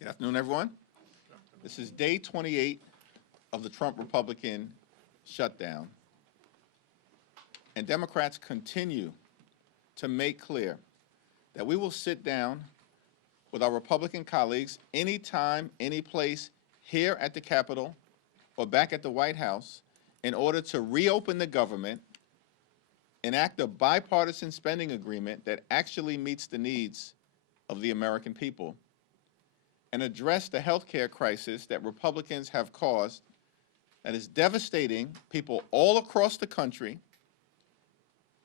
Good afternoon, everyone. This is day 28 of the Trump Republican shutdown. And Democrats continue to make clear that we will sit down with our Republican colleagues anytime, any place, here at the Capitol or back at the White House in order to reopen the government, enact a bipartisan spending agreement that actually meets the needs of the American people, and address the health care crisis that Republicans have caused that is devastating people all across the country,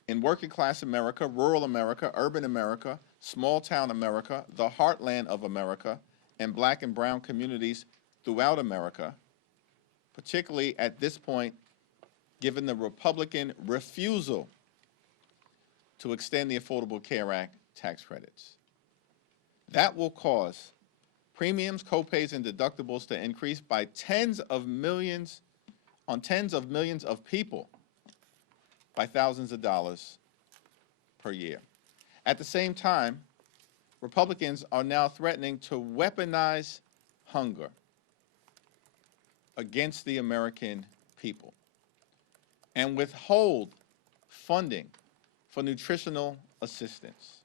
in working class America, rural America, urban America, small town America, the heartland of America, and black and brown communities throughout America, particularly at this point, given the Republican refusal to extend the Affordable Care Act tax credits. That will cause premiums, copays, and deductibles to increase by tens of millions of people by thousands of dollars per year. At the same time, Republicans are now threatening to weaponize hunger against the American people and withhold funding for nutritional assistance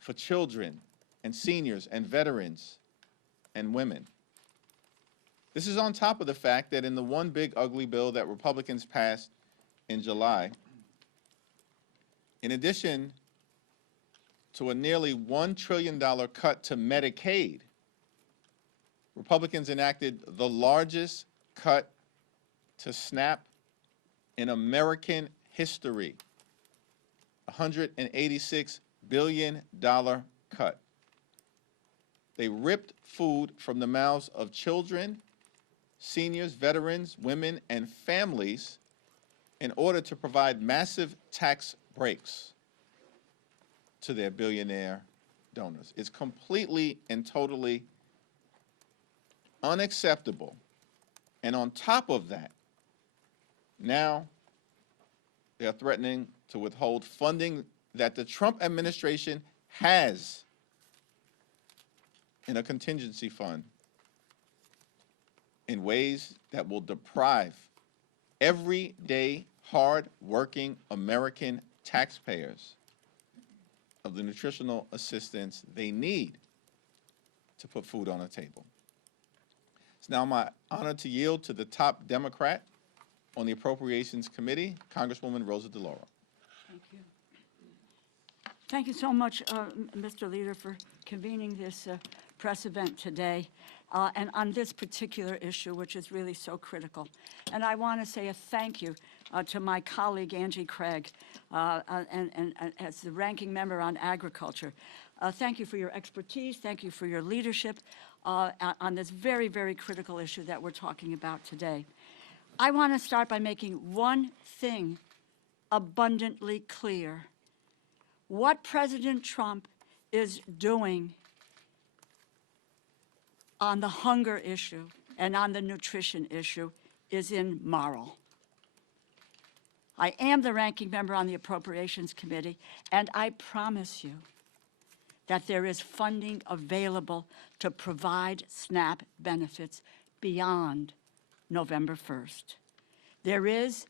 for children and seniors and veterans and women. This is on top of the fact that in the one big ugly bill that Republicans passed in July, in addition to a nearly $1 trillion cut to Medicaid, Republicans enacted the largest cut to SNAP in American history, $186 billion cut. They ripped food from the mouths of children, seniors, veterans, women, and families in order to provide massive tax breaks to their billionaire donors. It's completely and totally unacceptable. And on top of that, now they are threatening to withhold funding that the Trump administration has in a contingency fund in ways that will deprive everyday, hard-working American taxpayers of the nutritional assistance they need to put food on the table. It's now my honor to yield to the top Democrat on the Appropriations Committee, Congresswoman Rosa DeLauro. Thank you. Thank you so much, Mr. Leader, for convening this press event today, and on this particular issue, which is really so critical. And I want to say a thank you to my colleague, Angie Craig, and as the ranking member on agriculture. Thank you for your expertise. Thank you for your leadership on this very, very critical issue that we're talking about today. I want to start by making one thing abundantly clear. What President Trump is doing on the hunger issue and on the nutrition issue is immoral. I am the ranking member on the Appropriations Committee, and I promise you that there is funding available to provide SNAP benefits beyond November 1st. There is,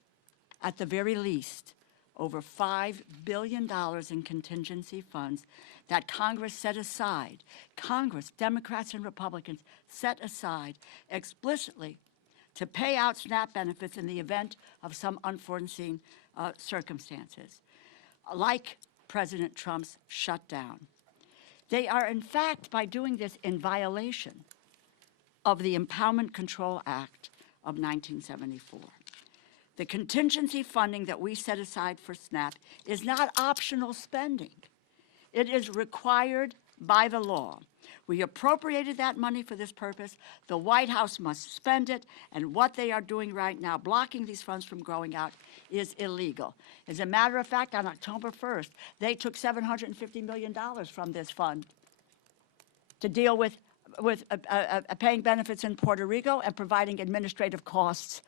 at the very least, over $5 billion in contingency funds that Congress set aside. Congress, Democrats and Republicans, set aside explicitly to pay out SNAP benefits in the event of some unforeseen circumstances, like President Trump's shutdown. They are, in fact, by doing this, in violation of the Empowerment Control Act of 1974. The contingency funding that we set aside for SNAP is not optional spending. It is required by the law. We appropriated that money for this purpose. The White House must spend it, and what they are doing right now, blocking these funds from going out, is illegal. As a matter of fact, on October 1st, they took $750 million from this fund to deal with paying benefits in Puerto Rico and providing administrative costs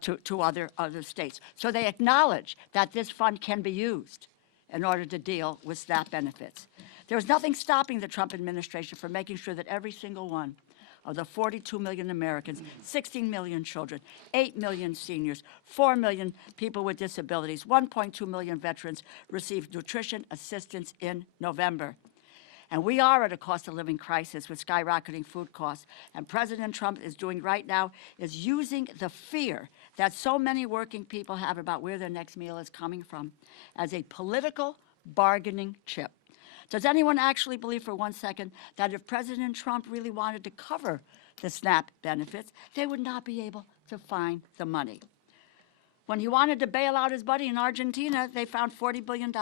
to other states. So they acknowledge that this fund can be used in order to deal with SNAP benefits. There's nothing stopping the Trump administration from making sure that every single one of the 42 million Americans, 16 million children, 8 million seniors, 4 million people with disabilities, 1.2 million veterans receive nutrition assistance in November. And we are at a cost of living crisis with skyrocketing food costs. And President Trump is doing right now is using the fear that so many working people have about where their next meal is coming from as a political bargaining chip. Does anyone actually believe for 1 second that if President Trump really wanted to cover the SNAP benefits, they would not be able to find the money? When he wanted to bail out his buddy in Argentina, they found $40 billion.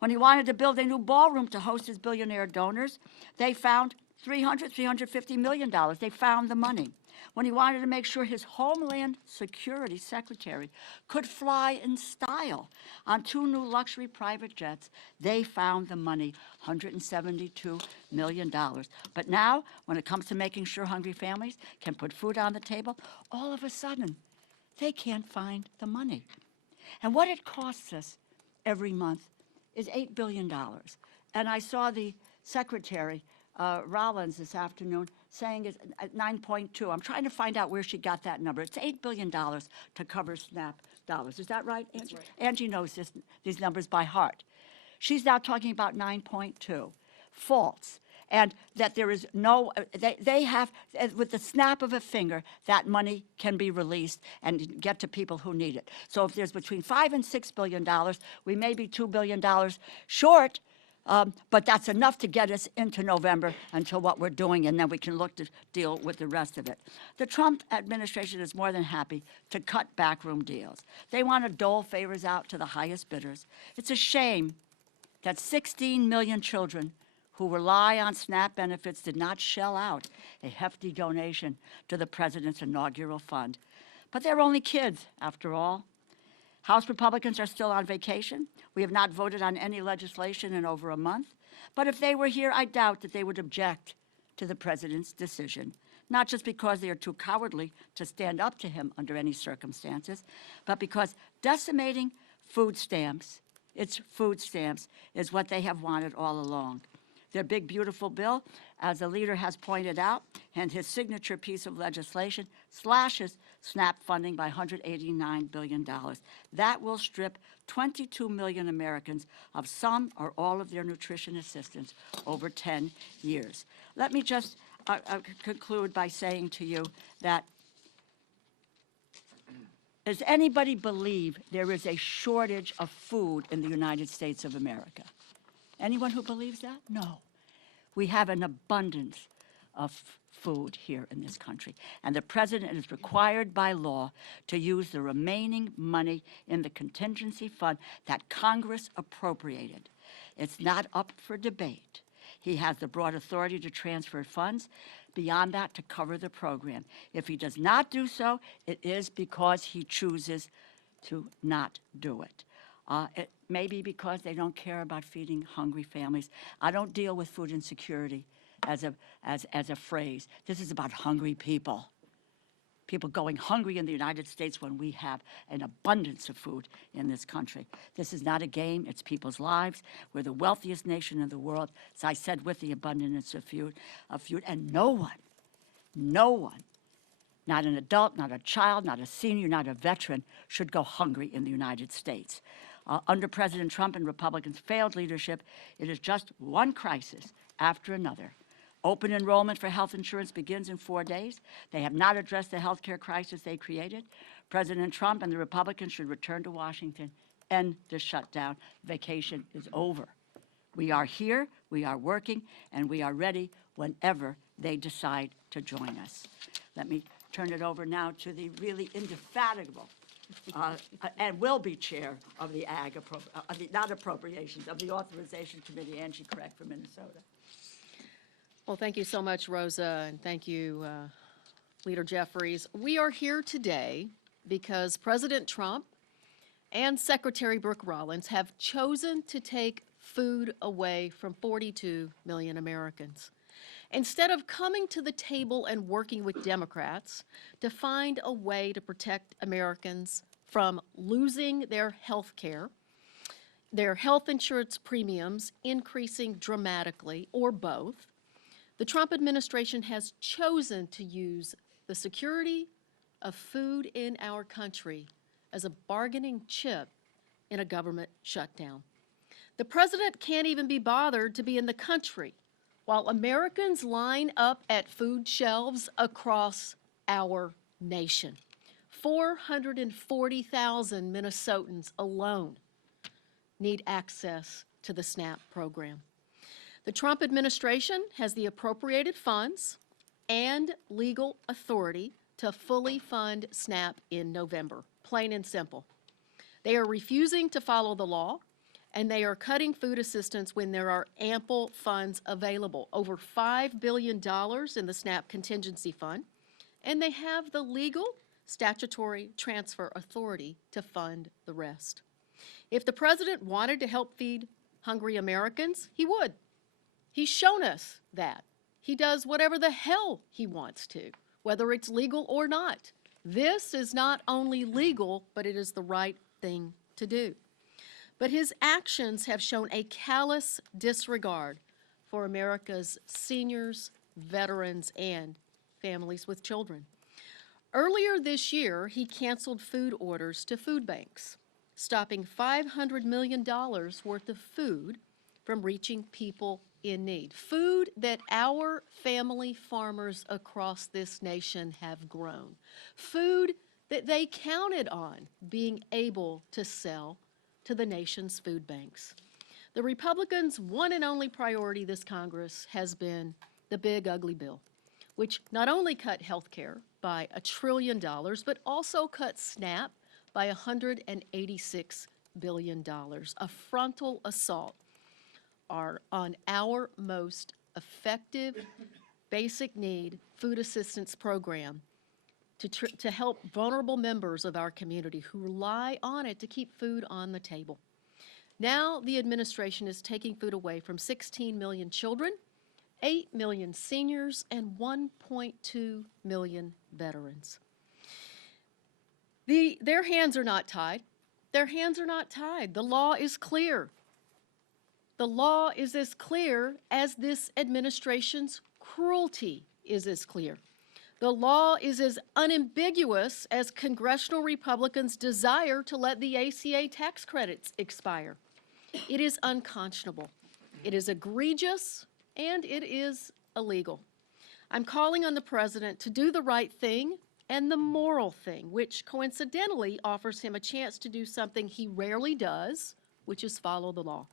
When he wanted to build a new ballroom to host his billionaire donors, they found $350 million. They found the money. When he wanted to make sure his Homeland Security Secretary could fly in style on 2 new luxury private jets, they found the money, $172 million. But now, when it comes to making sure hungry families can put food on the table, all of a sudden, they can't find the money. And what it costs us every month is $8 billion. And I saw the Secretary, Rollins, this afternoon saying it's at 9.2. I'm trying to find out where she got that number. It's $8 billion to cover SNAP dollars. Is that right, Angie? Right. Angie knows these numbers by heart. She's now talking about 9.2. False. And that there is no, they have, with the snap of a finger, that money can be released and get to people who need it. So if there's between $5 and $6 billion, we may be $2 billion short, but that's enough to get us into November until what we're doing, and then we can look to deal with the rest of it. The Trump administration is more than happy to cut backroom deals. They want to dole favors out to the highest bidders. It's a shame that 16 million children who rely on SNAP benefits did not shell out a hefty donation to the president's inaugural fund. But they're only kids, after all. House Republicans are still on vacation. We have not voted on any legislation in over a month. But if they were here, I doubt that they would object to the president's decision, not just because they are too cowardly to stand up to him under any circumstances, but because decimating food stamps, its food stamps, is what they have wanted all along. Their big, beautiful bill, as the leader has pointed out, and his signature piece of legislation slashes SNAP funding by $189 billion. That will strip 22 million Americans of some or all of their nutrition assistance over 10 years. Let me just conclude by saying to you that does anybody believe there is a shortage of food in the United States of America? Anyone who believes that? No. We have an abundance of food here in this country. And the president is required by law to use the remaining money in the contingency fund that Congress appropriated. It's not up for debate. He has the broad authority to transfer funds beyond that to cover the program. If he does not do so, it is because he chooses to not do it. It may be because they don't care about feeding hungry families. I don't deal with food insecurity as a phrase. This is about hungry people. People going hungry in the United States when we have an abundance of food in this country. This is not a game, it's people's lives. We're the wealthiest nation in the world, as I said, with the abundance of food, and no one, not an adult, not a child, not a senior, not a veteran, should go hungry in the United States. Under President Trump and Republicans' failed leadership, it is just one crisis after another. Open enrollment for health insurance begins in 4 days. They have not addressed the health care crisis they created. President Trump and the Republicans should return to Washington, end the shutdown. Vacation is over. We are here, we are working, and we are ready whenever they decide to join us. Let me turn it over now to the really indefatigable and will be chair of the not appropriations, of the Authorization Committee, Angie Craig from Minnesota. Well, thank you so much, Rosa, and thank you, Leader Jeffries. We are here today because President Trump and Secretary Brooke Rollins have chosen to take food away from 42 million Americans. Instead of coming to the table and working with Democrats to find a way to protect Americans from losing their health care, their health insurance premiums increasing dramatically, or both, the Trump administration has chosen to use the security of food in our country as a bargaining chip in a government shutdown. The president can't even be bothered to be in the country while Americans line up at food shelves across our nation. 440,000 Minnesotans alone need access to the SNAP program. The Trump administration has the appropriated funds and legal authority to fully fund SNAP in November, plain and simple. They are refusing to follow the law, and they are cutting food assistance when there are ample funds available, over $5 billion in the SNAP contingency fund, and they have the legal statutory transfer authority to fund the rest. If the president wanted to help feed hungry Americans, he would. He's shown us that. He does whatever the hell he wants to, whether it's legal or not. This is not only legal, but it is the right thing to do. But his actions have shown a callous disregard for America's seniors, veterans, and families with children. Earlier this year, he canceled food orders to food banks, stopping $500 million worth of food from reaching people in need. Food that our family farmers across this nation have grown. Food that they counted on being able to sell to the nation's food banks. The Republicans' one and only priority this Congress has been the big ugly bill, which not only cut health care by $1 trillion, but also cut SNAP by $186 billion, a frontal assault on our most effective basic need food assistance program to help vulnerable members of our community who rely on it to keep food on the table. Now the administration is taking food away from 16 million children, 8 million seniors, and 1.2 million veterans. Their hands are not tied. Their hands are not tied. The law is clear. The law is as clear as this administration's cruelty is as clear. The law is as unambiguous as congressional Republicans' desire to let the ACA tax credits expire. It is unconscionable. It is egregious, and it is illegal. I'm calling on the president to do the right thing and the moral thing, which coincidentally offers him a chance to do something he rarely does, which is follow the law.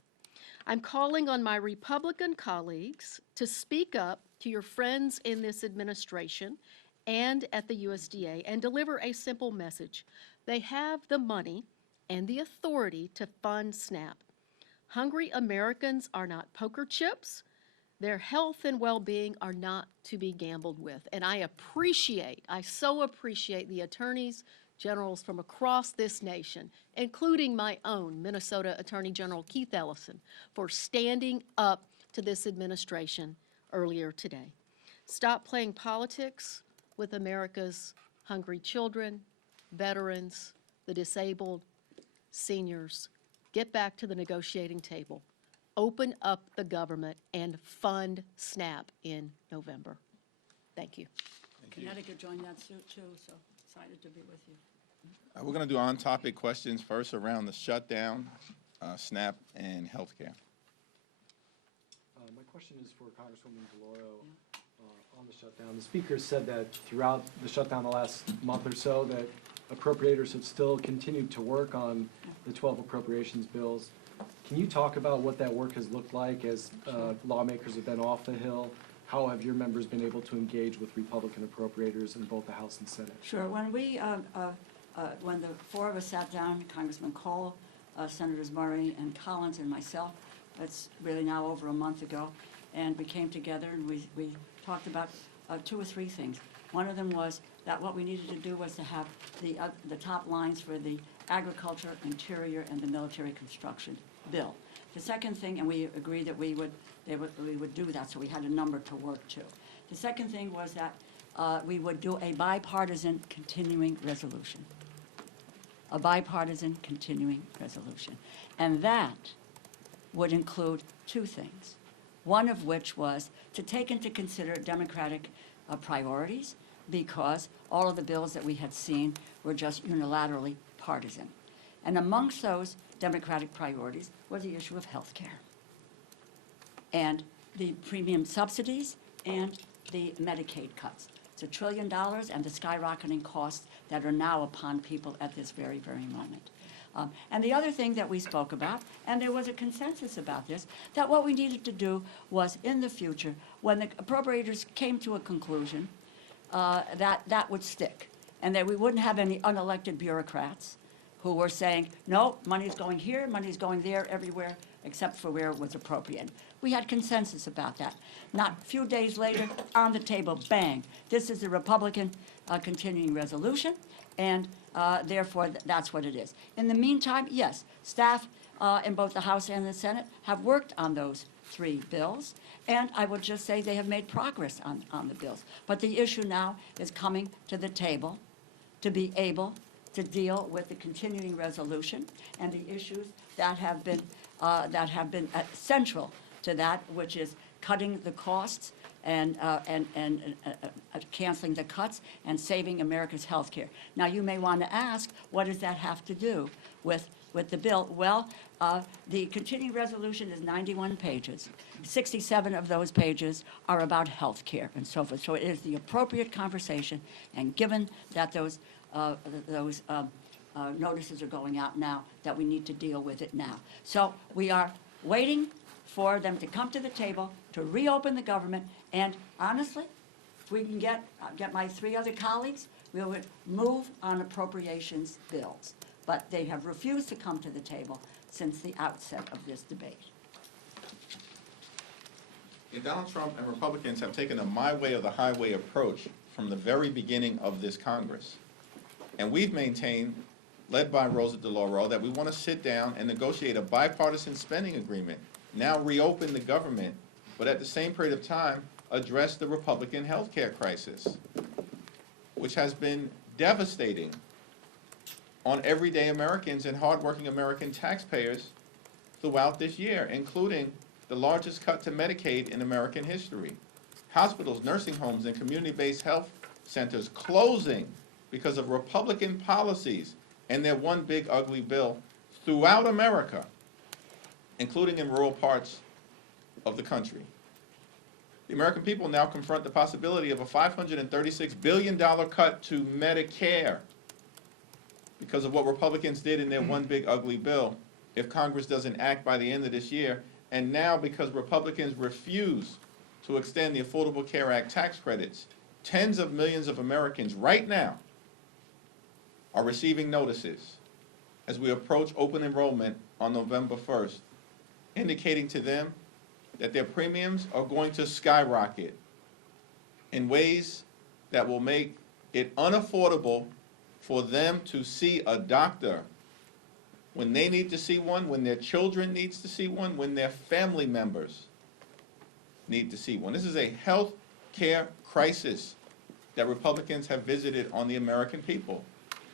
I'm calling on my Republican colleagues to speak up to your friends in this administration and at the USDA and deliver a simple message. They have the money and the authority to fund SNAP. Hungry Americans are not poker chips. Their health and well-being are not to be gambled with. And I so appreciate the attorneys generals from across this nation, including my own Minnesota Attorney General Keith Ellison, for standing up to this administration earlier today. Stop playing politics with America's hungry children, veterans, the disabled, seniors. Get back to the negotiating table. Open up the government and fund SNAP in November. Thank you. Connecticut joined that suit too, so excited to be with you. We're going to do on-topic questions first around the shutdown, SNAP, and healthcare. My question is for Congresswoman DeLauro on the shutdown. The speaker said that throughout the shutdown the last month or so that appropriators have still continued to work on the 12 appropriations bills. Can you talk about what that work has looked like as lawmakers have been off the Hill? How have your members been able to engage with Republican appropriators in both the House and Senate? Sure. When when the four of us sat down, Congressman Cole, Senators Murray and Collins and myself, that's really now over a month ago, and we came together and we talked about 2 or 3 things. One of them was that what we needed to do was to have the top lines for the agriculture, interior, and the military construction bill. The second thing, and we agreed that we would do that, so we had a number to work to. The second thing was that we would do a bipartisan continuing resolution. a bipartisan continuing resolution. And that would include two things, one of which was to take into consider Democratic priorities, because all of the bills that we had seen were just unilaterally partisan. And amongst those Democratic priorities was the issue of health care and the premium subsidies and the Medicaid cuts. It's $1 trillion and the skyrocketing costs that are now upon people at this very, very moment. And the other thing that we spoke about, and there was a consensus about this, that what we needed to do was in the future, when the appropriators came to a conclusion, that would stick, and that we wouldn't have any unelected bureaucrats who were saying, no, money's going here, money's going there, everywhere, except for where it was appropriate. We had consensus about that. Not a few days later, on the table, bang, this is a Republican continuing resolution, and therefore, that's what it is. In the meantime, yes, staff in both the House and the Senate have worked on those three bills, and I would just say they have made progress on the bills. But the issue now is coming to the table to be able to deal with the continuing resolution and the issues that have been central to that, which is cutting the costs and canceling the cuts and saving America's health care. Now, you may want to ask, what does that have to do with the bill? Well, the continuing resolution is 91 pages. 67 of those pages are about health care and so forth. So it is the appropriate conversation, and given that those notices are going out now, that we need to deal with it now. So we are waiting for them to come to the table to reopen the government, and honestly, if we can get my three other colleagues, we would move on appropriations bills. But they have refused to come to the table since the outset of this debate. And Donald Trump and Republicans have taken a my way or the highway approach from the very beginning of this Congress. And we've maintained, led by Rosa DeLauro, that we want to sit down and negotiate a bipartisan spending agreement, now reopen the government, but at the same period of time, address the Republican health care crisis, which has been devastating on everyday Americans and hardworking American taxpayers throughout this year, including the largest cut to Medicaid in American history. Hospitals, nursing homes, and community-based health centers closing because of Republican policies and their one big ugly bill throughout America, including in rural parts of the country. The American people now confront the possibility of a $536 billion cut to Medicare because of what Republicans did in their one big ugly bill if Congress doesn't act by the end of this year, and now because Republicans refuse to extend the Affordable Care Act tax credits, tens of millions of Americans right now are receiving notices as we approach open enrollment on November 1st, indicating to them that their premiums are going to skyrocket in ways that will make it unaffordable for them to see a doctor when they need to see one, when their children needs to see one, when their family members need to see one. This is a health care crisis that Republicans have visited on the American people,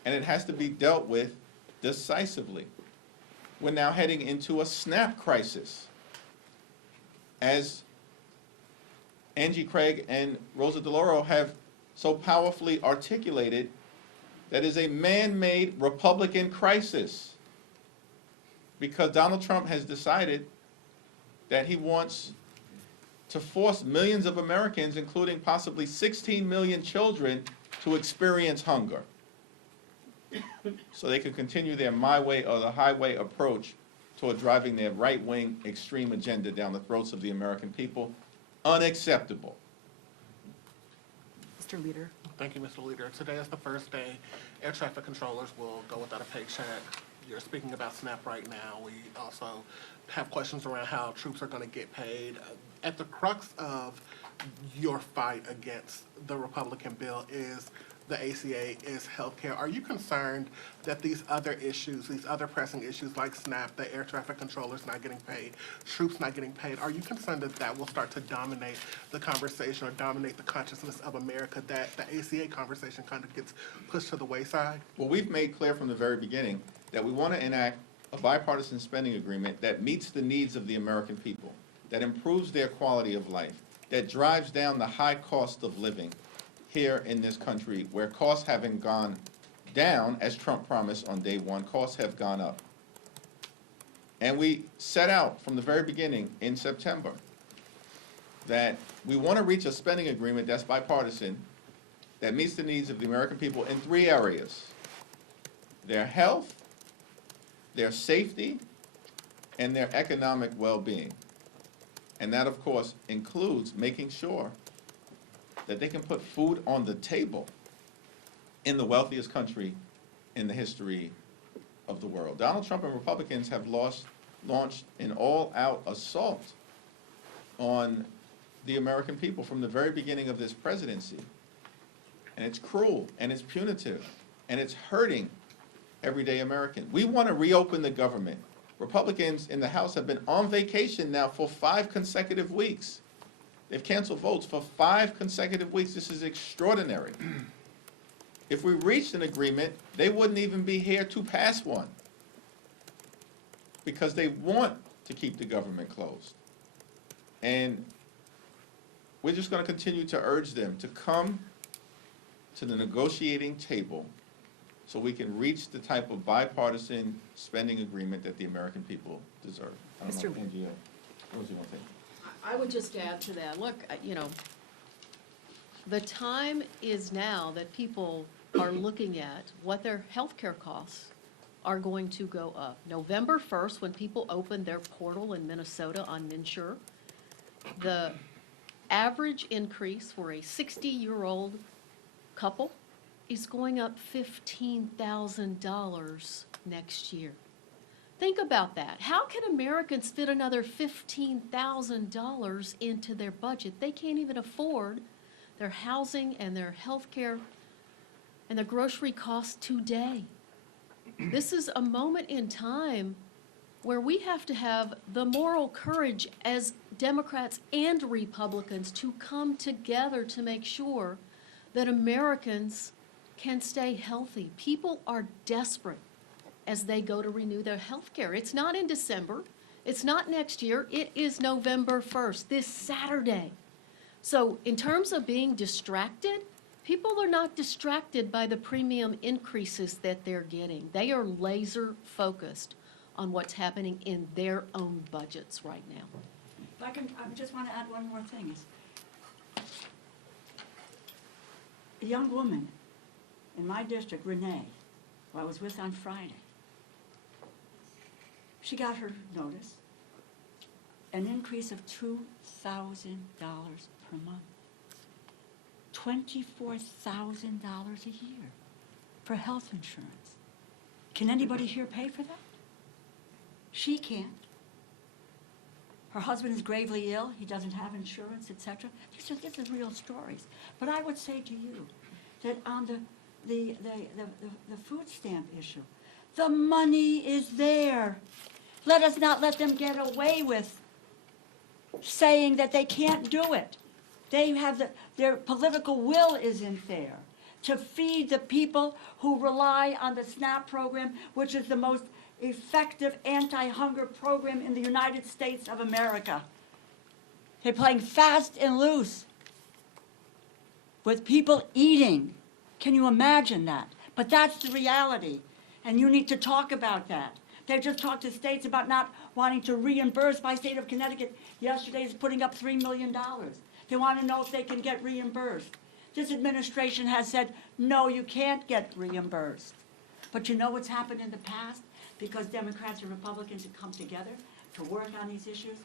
and it has to be dealt with decisively. We're now heading into a SNAP crisis. As Angie Craig and Rosa DeLauro have so powerfully articulated, that is a man-made Republican crisis, because Donald Trump has decided that he wants to force millions of Americans, including possibly 16 million children, to experience hunger so they can continue their my way or the highway approach toward driving their right-wing extreme agenda down the throats of the American people. Unacceptable. Mr. Leader. Thank you, Mr. Leader. Today is the first day air traffic controllers will go without a paycheck. You're speaking about SNAP right now. We also have questions around how troops are going to get paid. At the crux of your fight against the Republican bill is the ACA is healthcare. Are you concerned that these other issues, these other pressing issues like SNAP, the air traffic controllers not getting paid, troops not getting paid, are you concerned that that will start to dominate the conversation or dominate the consciousness of America, that the ACA conversation kind of gets pushed to the wayside? Well, we've made clear from the very beginning that we want to enact a bipartisan spending agreement that meets the needs of the American people, that improves their quality of life, that drives down the high cost of living here in this country, where costs haven't gone down, as Trump promised on day one, costs have gone up. And we set out from the very beginning in September that we want to reach a spending agreement that's bipartisan, that meets the needs of the American people in 3 areas: their health, their safety, and their economic well-being. And that, of course, includes making sure that they can put food on the table in the wealthiest country in the history of the world. Donald Trump and Republicans have launched an all-out assault on the American people from the very beginning of this presidency. And it's cruel, and it's punitive, and it's hurting everyday American. We want to reopen the government. Republicans in the House have been on vacation now for 5 consecutive weeks. They've canceled votes for 5 consecutive weeks. This is extraordinary. If we reached an agreement, they wouldn't even be here to pass one, because they want to keep the government closed. And we're just going to continue to urge them to come to the negotiating table so we can reach the type of bipartisan spending agreement that the American people deserve. I don't know, Mr. Angie, what do you want to say? I would just add to that, look, the time is now that people are looking at what their healthcare costs are going to go up. November 1st, when people open their portal in Minnesota on MNsure, the average increase for a 60-year-old couple is going up $15,000 next year. Think about that. How can Americans fit another $15,000 into their budget? They can't even afford their housing and their health care and their grocery costs today. This is a moment in time where we have to have the moral courage as Democrats and Republicans to come together to make sure that Americans can stay healthy. People are desperate as they go to renew their health care. It's not in December. It's not next year. It is November 1st, this Saturday. So in terms of being distracted, people are not distracted by the premium increases that they're getting. They are laser focused on what's happening in their own budgets right now. If I just want to add one more thing. A young woman in my district, Renee, who I was with on Friday, she got her notice, an increase of $2,000 per month. $24,000 a year for health insurance. Can anybody here pay for that? She can't. Her husband is gravely ill, he doesn't have insurance, etc. These are real stories. But I would say to you that on the food stamp issue, the money is there. Let us not let them get away with saying that they can't do it. They have their political will isn't there to feed the people who rely on the SNAP program, which is the most effective anti-hunger program in the United States of America. They're playing fast and loose with people eating. Can you imagine that? But that's the reality, and you need to talk about that. They just talked to states about not wanting to reimburse. My state of Connecticut yesterday is putting up $3 million. They want to know if they can get reimbursed. This administration has said, no, you can't get reimbursed. But you know what's happened in the past? Because Democrats and Republicans have come together to work on these issues,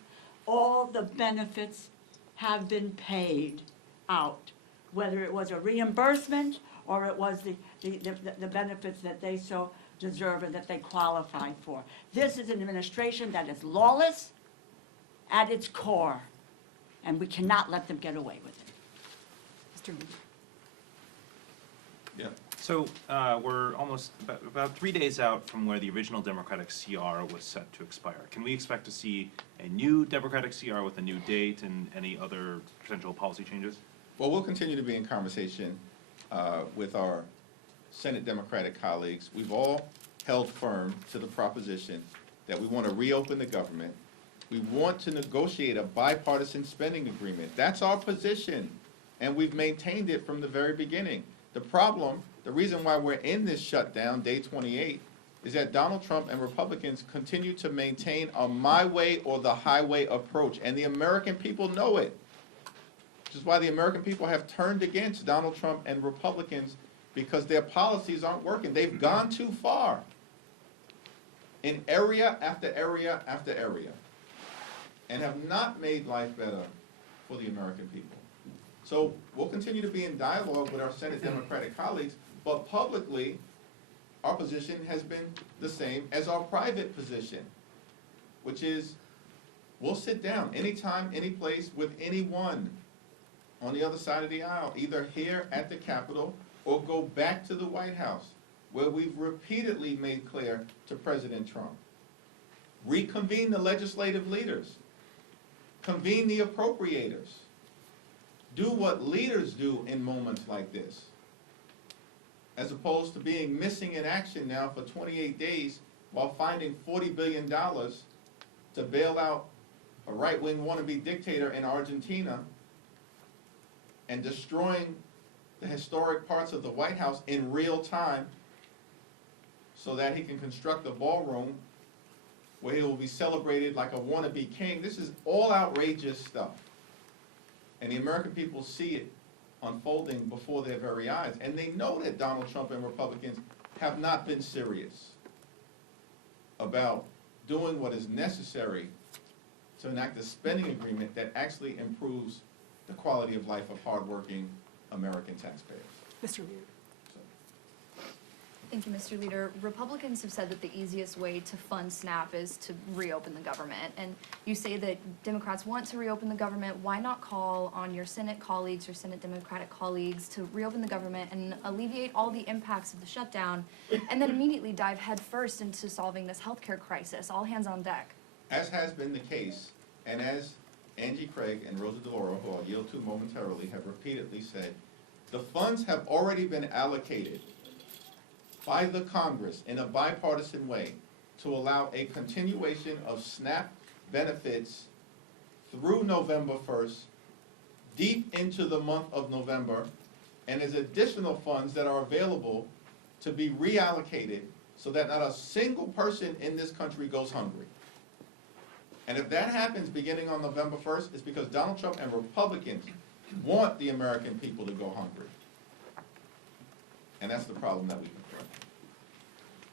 all the benefits have been paid out, whether it was a reimbursement or it was the benefits that they so deserve and that they qualify for. This is an administration that is lawless at its core, and we cannot let them get away with it. Mr. Lee. Yeah. So we're almost about 3 days out from where the original Democratic CR was set to expire. Can we expect to see a new Democratic CR with a new date and any other potential policy changes? Well, we'll continue to be in conversation with our Senate Democratic colleagues. We've all held firm to the proposition that we want to reopen the government. We want to negotiate a bipartisan spending agreement. That's our position, and we've maintained it from the very beginning. The problem, the reason why we're in this shutdown, day 28, is that Donald Trump and Republicans continue to maintain a my way or the highway approach, and the American people know it. Which is why the American people have turned against Donald Trump and Republicans, because their policies aren't working. They've gone too far in area after area after area, and have not made life better for the American people. So we'll continue to be in dialogue with our Senate Democratic colleagues, but publicly, our position has been the same as our private position, which is we'll sit down anytime, any place with anyone on the other side of the aisle, either here at the Capitol or go back to the White House, where we've repeatedly made clear to President Trump. Reconvene the legislative leaders. Convene the appropriators. Do what leaders do in moments like this, as opposed to being missing in action now for 28 days while finding $40 billion to bail out a right-wing wannabe dictator in Argentina and destroying the historic parts of the White House in real time so that he can construct a ballroom where he will be celebrated like a wannabe king. This is all outrageous stuff. And the American people see it unfolding before their very eyes. And they know that Donald Trump and Republicans have not been serious about doing what is necessary to enact a spending agreement that actually improves the quality of life of hardworking American taxpayers. Mr. Leader. Thank you, Mr. Leader. Republicans have said that the easiest way to fund SNAP is to reopen the government. And you say that Democrats want to reopen the government. Why not call on your Senate colleagues, your Senate Democratic colleagues, to reopen the government and alleviate all the impacts of the shutdown, and then immediately dive headfirst into solving this healthcare crisis? All hands on deck. As has been the case, and as Angie Craig and Rosa DeLauro, who I'll yield to momentarily, have repeatedly said, the funds have already been allocated by the Congress in a bipartisan way to allow a continuation of SNAP benefits through November 1st, deep into the month of November, and there's additional funds that are available to be reallocated so that not a single person in this country goes hungry. And if that happens beginning on November 1st, it's because Donald Trump and Republicans want the American people to go hungry. And that's the problem that we confront.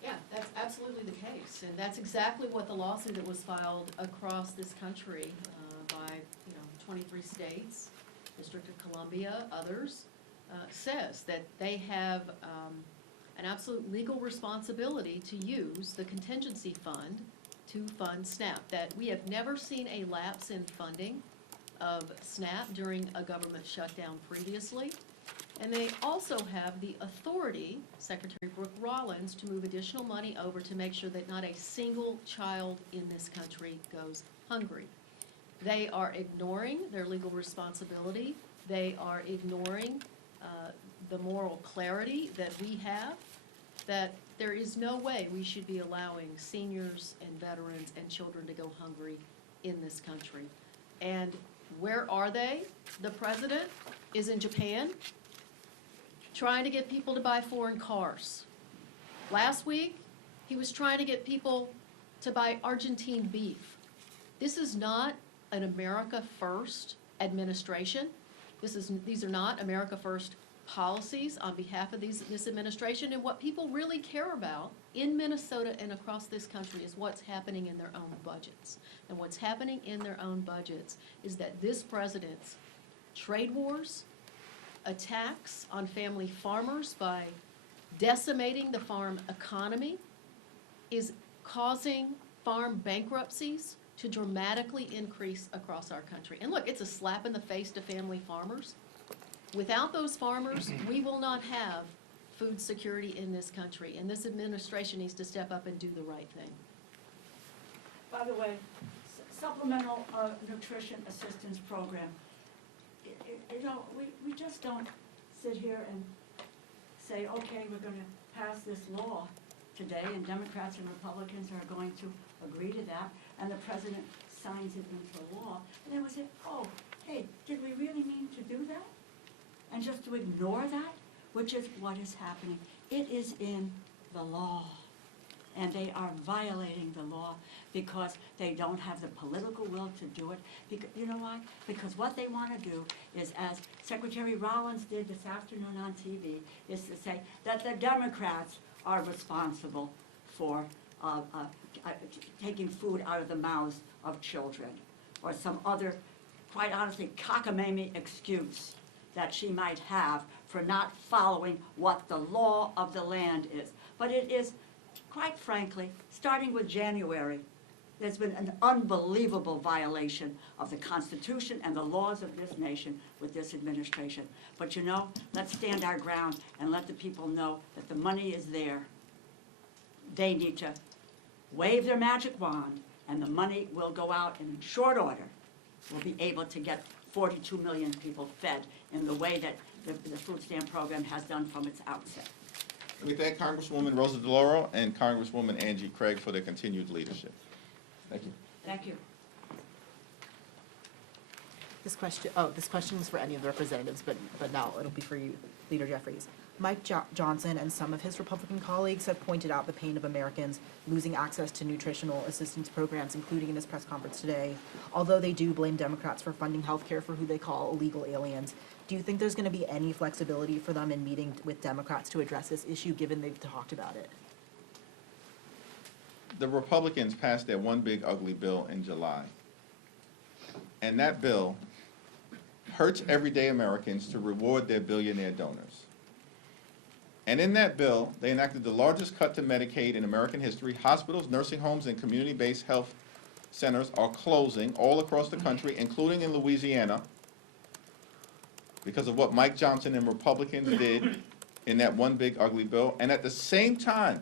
Yeah, that's absolutely the case, and that's exactly what the lawsuit that was filed across this country by 23 states, District of Columbia, others, says that they have an absolute legal responsibility to use the contingency fund to fund SNAP. That we have never seen a lapse in funding of SNAP during a government shutdown previously. And they also have the authority, Secretary Brooke Rollins, to move additional money over to make sure that not a single child in this country goes hungry. They are ignoring their legal responsibility. They are ignoring the moral clarity that we have, that there is no way we should be allowing seniors and veterans and children to go hungry in this country. And where are they? The president is in Japan, trying to get people to buy foreign cars. Last week, he was trying to get people to buy Argentine beef. This is not an America First administration. These are not America First policies on behalf of this administration. And what people really care about in Minnesota and across this country is what's happening in their own budgets. And what's happening in their own budgets is that this president's trade wars, attacks on family farmers by decimating the farm economy, is causing farm bankruptcies to dramatically increase across our country. And look, it's a slap in the face to family farmers. Without those farmers, we will not have food security in this country. And this administration needs to step up and do the right thing. By the way, supplemental nutrition assistance program, you know, we just don't sit here and say, okay, we're going to pass this law today, and Democrats and Republicans are going to agree to that, and the president signs it into law, and then we say, oh, hey, did we really mean to do that? And just to ignore that, which is what is happening. It is in the law. And they are violating the law because they don't have the political will to do it. Because, you know why? Because what they want to do is, as Secretary Rollins did this afternoon on TV, is to say that the Democrats are responsible for taking food out of the mouths of children, or some other, quite honestly, cockamamie excuse that she might have for not following what the law of the land is. But it is, quite frankly, starting with January, there's been an unbelievable violation of the Constitution and the laws of this nation with this administration. But you know, let's stand our ground and let the people know that the money is there. They need to wave their magic wand, and the money will go out, and in short order, we'll be able to get 42 million people fed in the way that the food stamp program has done from its outset. We thank Congresswoman Rosa DeLauro and Congresswoman Angie Craig for their continued leadership. Thank you. Thank you. This question is for any of the representatives, but now it'll be for you, Leader Jeffries. Mike Johnson and some of his Republican colleagues have pointed out the pain of Americans losing access to nutritional assistance programs, including in his press conference today. Although they do blame Democrats for funding health care for who they call illegal aliens, do you think there's going to be any flexibility for them in meeting with Democrats to address this issue, given they've talked about it? The Republicans passed their one big ugly bill in July. And that bill hurts everyday Americans to reward their billionaire donors. And in that bill, they enacted the largest cut to Medicaid in American history. Hospitals, nursing homes, and community-based health centers are closing all across the country, including in Louisiana, because of what Mike Johnson and Republicans did in that one big ugly bill. And at the same time,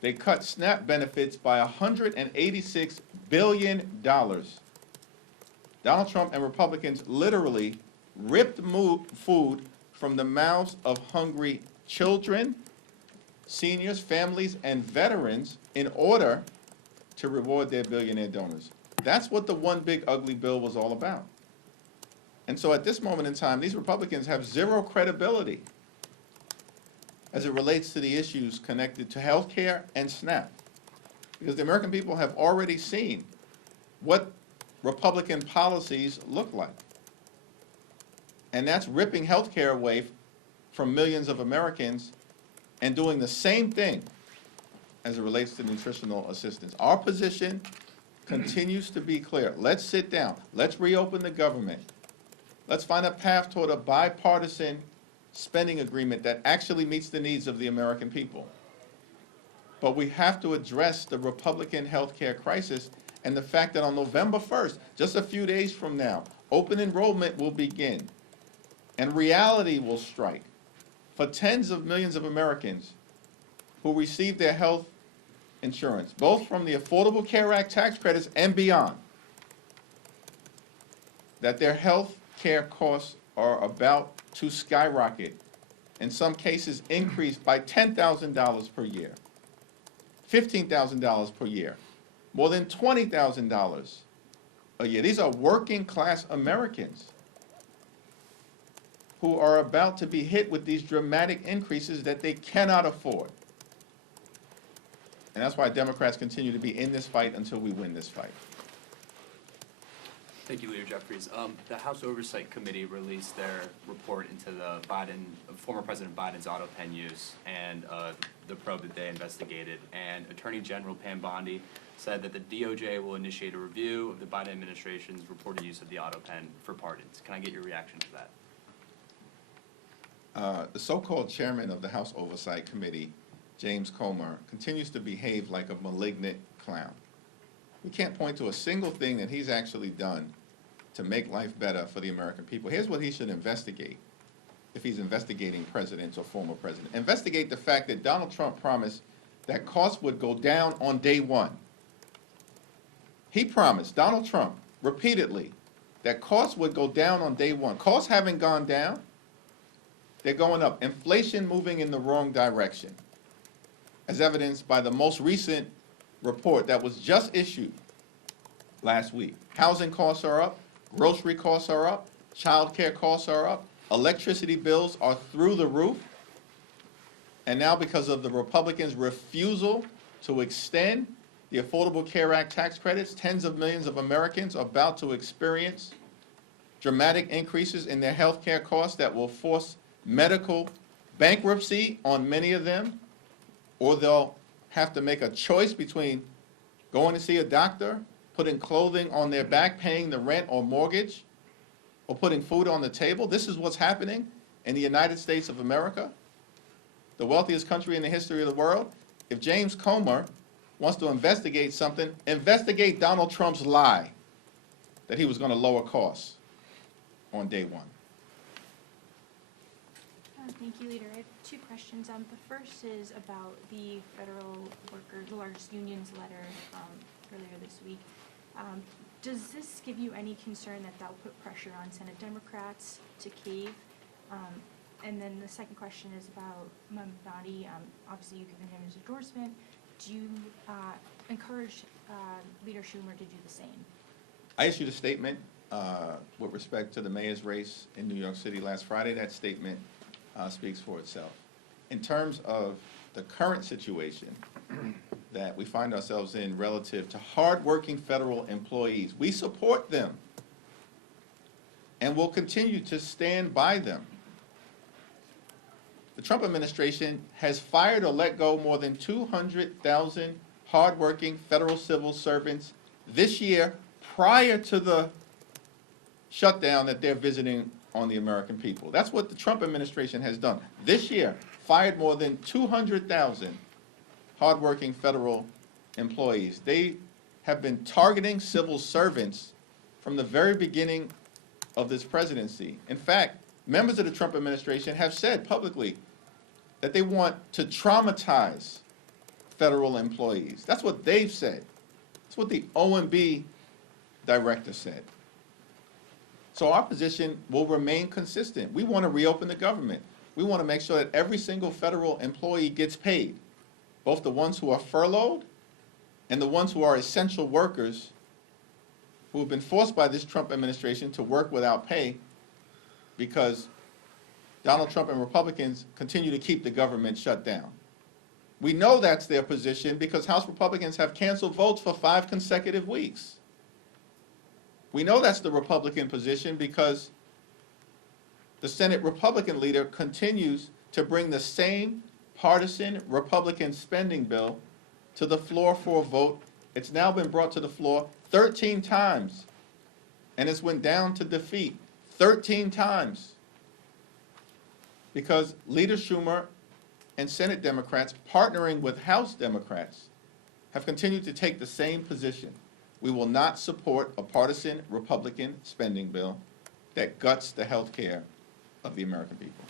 they cut SNAP benefits by $186 billion. Donald Trump and Republicans literally ripped food from the mouths of hungry children, seniors, families, and veterans in order to reward their billionaire donors. That's what the one big ugly bill was all about. And so at this moment in time, these Republicans have zero credibility as it relates to the issues connected to health care and SNAP. Because the American people have already seen what Republican policies look like. And that's ripping health care away from millions of Americans and doing the same thing as it relates to nutritional assistance. Our position continues to be clear. Let's sit down. Let's reopen the government. Let's find a path toward a bipartisan spending agreement that actually meets the needs of the American people. But we have to address the Republican health care crisis and the fact that on November 1st, just a few days from now, open enrollment will begin and reality will strike for tens of millions of Americans who receive their health insurance, both from the Affordable Care Act tax credits and beyond, that their health care costs are about to skyrocket, in some cases increase by $10,000 per year, $15,000 per year, more than $20,000 a year. These are working class Americans who are about to be hit with these dramatic increases that they cannot afford. And that's why Democrats continue to be in this fight until we win this fight. Thank you, Leader Jeffries. The House Oversight Committee released their report into the former President Biden's auto pen use and the probe that they investigated. And Attorney General Pam Bondi said that the DOJ will initiate a review of the Biden administration's reported use of the auto pen for pardons. Can I get your reaction to that? The so-called chairman of the House Oversight Committee, James Comer, continues to behave like a malignant clown. We can't point to a single thing that he's actually done to make life better for the American people. Here's what he should investigate. if he's investigating presidents or former presidents. Investigate the fact that Donald Trump promised that costs would go down on day one. He promised, Donald Trump, repeatedly, that costs would go down on day one. Costs haven't gone down. They're going up. Inflation moving in the wrong direction, as evidenced by the most recent report that was just issued last week. Housing costs are up, grocery costs are up, child care costs are up, electricity bills are through the roof. And now, because of the Republicans' refusal to extend the Affordable Care Act tax credits, tens of millions of Americans are about to experience dramatic increases in their health care costs that will force medical bankruptcy on many of them, or they'll have to make a choice between going to see a doctor, putting clothing on their back, paying the rent or mortgage, or putting food on the table. This is what's happening in the United States of America, the wealthiest country in the history of the world. If James Comer wants to investigate something, investigate Donald Trump's lie that he was going to lower costs on day one. Thank you, Leader. I have two questions. The first is about the federal workers, the largest unions letter earlier this week. Does this give you any concern that that will put pressure on Senate Democrats to cave? And then the second question is about Mamdani. Obviously, you've given him his endorsement. Do you encourage Leader Schumer to do the same? I issued a statement with respect to the mayor's race in New York City last Friday. That statement speaks for itself. In terms of the current situation that we find ourselves in relative to hardworking federal employees, we support them and will continue to stand by them. The Trump administration has fired or let go more than 200,000 hardworking federal civil servants this year prior to the shutdown that they're visiting on the American people. That's what the Trump administration has done. This year, fired more than 200,000 hardworking federal employees. They have been targeting civil servants from the very beginning of this presidency. In fact, members of the Trump administration have said publicly that they want to traumatize federal employees. That's what they've said. That's what the OMB director said. So our position will remain consistent. We want to reopen the government. We want to make sure that every single federal employee gets paid, both the ones who are furloughed and the ones who are essential workers who have been forced by this Trump administration to work without pay because Donald Trump and Republicans continue to keep the government shut down. We know that's their position because House Republicans have canceled votes for 5 consecutive weeks. We know that's the Republican position because the Senate Republican leader continues to bring the same partisan Republican spending bill to the floor for a vote. It's now been brought to the floor 13 times, and it's went down to defeat 13 times because Leader Schumer and Senate Democrats, partnering with House Democrats, have continued to take the same position. We will not support a partisan Republican spending bill that guts the health care of the American people.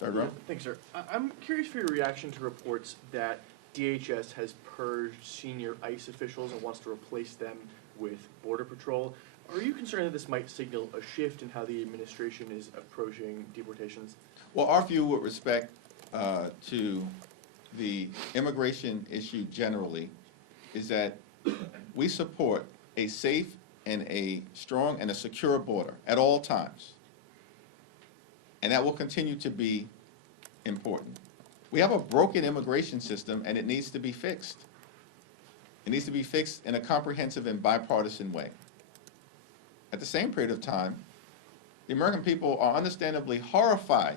Third row. Thanks, sir. I'm curious for your reaction to reports that DHS has purged senior ICE officials and wants to replace them with Border Patrol. Are you concerned that this might signal a shift in how the administration is approaching deportations? Well, our view with respect to the immigration issue generally is that we support a safe and a strong and a secure border at all times. And that will continue to be important. We have a broken immigration system and it needs to be fixed. It needs to be fixed in a comprehensive and bipartisan way. At the same period of time, the American people are understandably horrified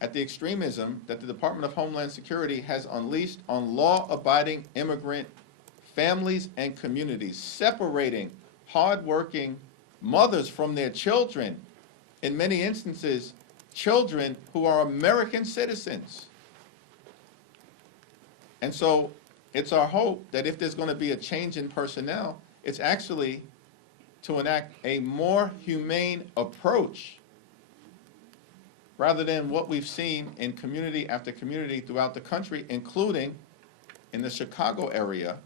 at the extremism that the Department of Homeland Security has unleashed on law-abiding immigrant families and communities, separating hardworking mothers from their children, in many instances, children who are American citizens. And so it's our hope that if there's going to be a change in personnel, it's actually to enact a more humane approach rather than what we've seen in community after community throughout the country, including in the Chicago area,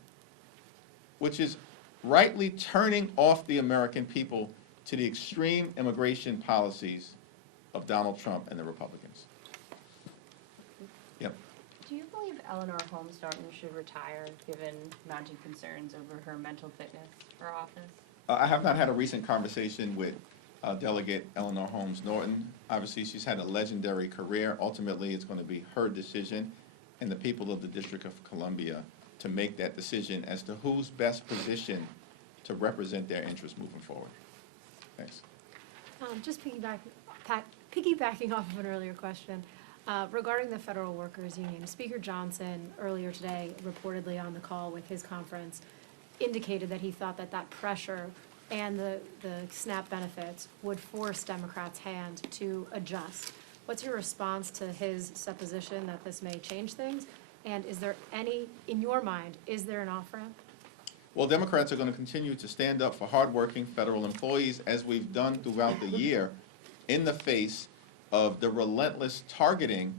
which is rightly turning off the American people to the extreme immigration policies of Donald Trump and the Republicans. Yep. Do you believe Eleanor Holmes Norton should retire, given mounting concerns over her mental fitness for office? I have not had a recent conversation with Delegate Eleanor Holmes Norton. Obviously, she's had a legendary career. Ultimately, it's going to be her decision and the people of the District of Columbia to make that decision as to who's best positioned to represent their interests moving forward. Thanks. Just piggybacking off of an earlier question, regarding the Federal Workers Union, Speaker Johnson earlier today, reportedly on the call with his conference, indicated that he thought that that pressure and the SNAP benefits would force Democrats' hand to adjust. What's your response to his supposition that this may change things? And is there any, in your mind, is there an off-ramp? Well, Democrats are going to continue to stand up for hardworking federal employees, as we've done throughout the year, in the face of the relentless targeting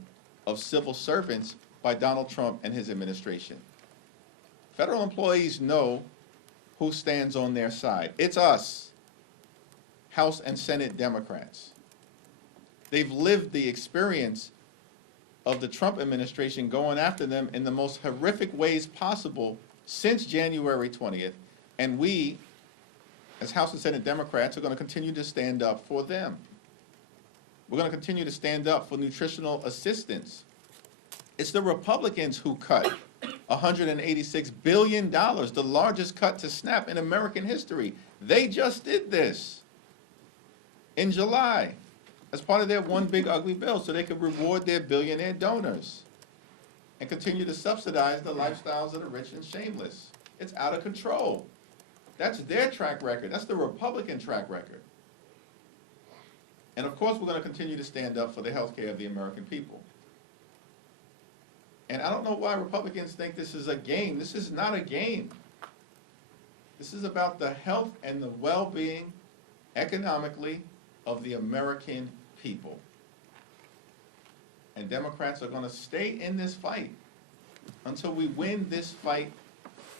of civil servants by Donald Trump and his administration. Federal employees know who stands on their side. It's us, House and Senate Democrats. They've lived the experience of the Trump administration going after them in the most horrific ways possible since January 20th, and we, as House and Senate Democrats, are going to continue to stand up for them. We're going to continue to stand up for nutritional assistance. It's the Republicans who cut $186 billion, the largest cut to SNAP in American history. They just did this in July as part of their one big ugly bill so they could reward their billionaire donors and continue to subsidize the lifestyles of the rich and shameless. It's out of control. That's their track record. That's the Republican track record. And of course, we're going to continue to stand up for the health care of the American people. And I don't know why Republicans think this is a game. This is not a game. This is about the health and the well-being, economically, of the American people. And Democrats are going to stay in this fight until we win this fight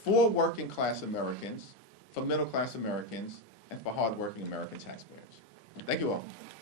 for working class Americans, for middle class Americans, and for hardworking American taxpayers. Thank you all.